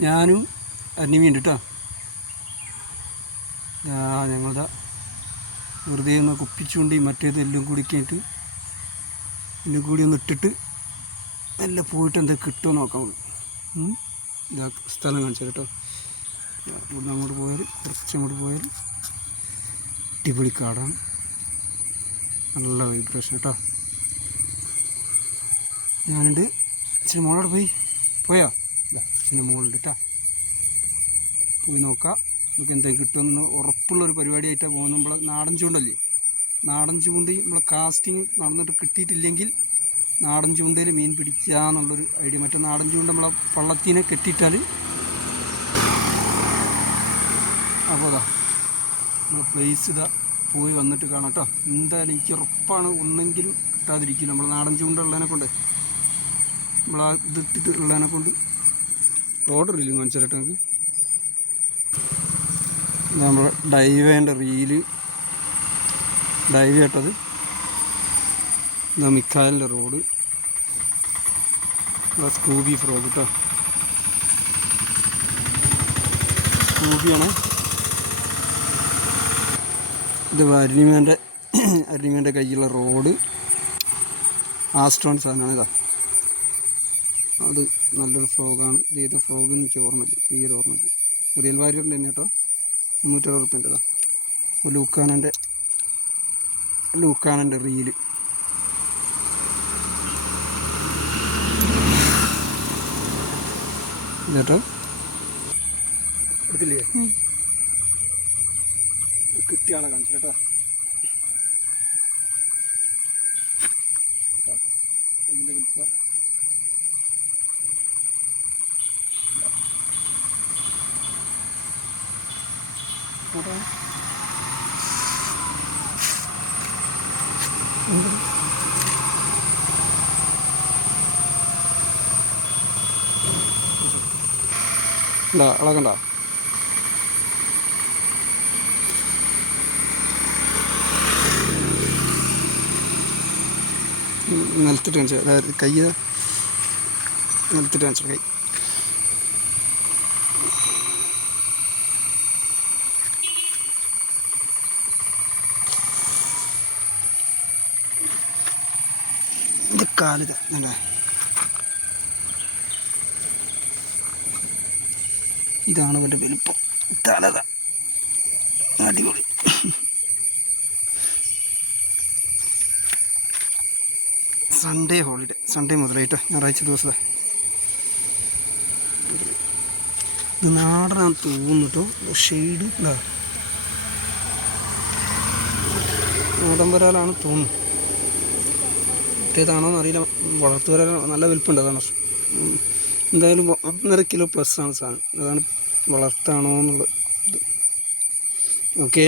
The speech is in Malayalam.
ഞാനും അന്നിമിയുണ്ട് കേട്ടോ ഞങ്ങളുടെ വെറുതെ ഒന്ന് കുപ്പിച്ചുകൊണ്ട് മറ്റേത് എല്ലാം കൂടി കേട്ട് എല്ലാം കൂടി ഒന്ന് ഇട്ടിട്ട് നല്ല പോയിട്ട് എന്താ കിട്ടുമോ നോക്കാം നമുക്ക്. ഉം. ഇതാ സ്ഥലം കാണിച്ചു കേട്ടോ. ഇവിടുന്ന് അങ്ങോട്ട് പോയാൽ കുറച്ച് അങ്ങോട്ട് പോയാൽ അടിപൊളി കാടാണ്. നല്ല വൈബ്രേഷൻ കേട്ടോ. ഞാനുണ്ട്. ഇച്ചിരി മോളോട് പോയി. പോയോ? ഇതാ ഇച്ചിരി മോളുണ്ട് കേട്ടോ പോയി നോക്കാം. നമുക്ക് എന്തെങ്കിലും കിട്ടുമെന്ന് ഉറപ്പുള്ളൊരു പരിപാടിയായിട്ടാണ് പോകുന്നത്. നമ്മൾ നാടൻ ചൂണ്ടല്ലേ നാടൻ ചൂണ്ടി നമ്മൾ കാസ്റ്റിംഗ് നടന്നിട്ട് കിട്ടിയിട്ടില്ലെങ്കിൽ നാടൻ ചൂണ്ടയിൽ മീൻ പിടിക്കുക എന്നുള്ളൊരു ഐഡിയ. മറ്റേ നാടൻ ചൂണ്ട നമ്മളെ പള്ളത്തിനെ കെട്ടിയിട്ടാൽ അപ്പോൾ അതാ നമ്മളെ പ്ലേസ് ഇതാ പോയി വന്നിട്ട് കാണാം കേട്ടോ എന്തായാലും എനിക്ക് ഉറപ്പാണ് ഒന്നെങ്കിലും കിട്ടാതിരിക്കും. നമ്മൾ നാടൻ ചൂണ്ട ഉള്ളതിനെ കൊണ്ട്. നമ്മൾ ആ ഇതിട്ടിട്ടുള്ളതിനെ കൊണ്ട് ഓർഡർ ഇല്ല കാണിച്ചു തരട്ടെ നമുക്ക് നമ്മൾ ഡൈവേന്റെ റീൽ ഡൈവ് ചെയ്യട്ടത് മിക്കാലിന്റെ റോഡ് സ്കൂബി ഫ്രോഗ് കേട്ടോ സ്കൂബിയാണ് ഇത് അരിമേന്റെ അരിമേന്റെ കയ്യിലുള്ള റോഡ് ആസ്ട്രോൺ സാധനമാണ് ഇതാ അത് നല്ലൊരു ഫ്രോഗാണ്. ഇത് ചെയ്ത ഫ്രോഗ് എനിക്ക് ഓർമ്മയില്ല. തീരെ ഓർമ്മയില്ല. റിയൽ വാരിയറിന്റെ തന്നെ കേട്ടോ. മുന്നൂറ്ററുപത് റുപ്യന്റെതാ ലൂക്കാനന്റെ ലൂക്കാനന്റെ റീൽ. ഇതേട്ടോ എടുത്തില്ലേ? കിട്ടിയ ആളെ കാണിച്ചു കേട്ടോ കേട്ടോ? ഇതിന്റെ അളക്കണ്ടോ നിലത്തിട്ട് കാണിച്ചു. കൈ നിലത്തിട്ട് കാണിച്ചു കൈ. ഇത് കാലിത ഇതാണ് അവന്റെ വലിപ്പം. തലത അടിപൊളി. സൺഡേ ഹോളിഡേ സൺഡേ മുതലായിട്ട് ഞായറാഴ്ച ദിവസത്തെ. ഇത് നാടനാന്ന് തോന്നുന്നു കേട്ടോ ഷെയ്ഡ് നാടൻ വരാലാണ് തോന്നുന്നു. മറ്റേതാണോ എന്നറിയില്ല. വളർത്തു വരാൻ നല്ല വലിപ്പുണ്ട് അതാണ് എന്തായാലും ഒന്നര കിലോ പ്ലസ് ആണ് സാധനം. അതാണ് വളർത്താണോ എന്നുള്ള ഇത്. ഓക്കെ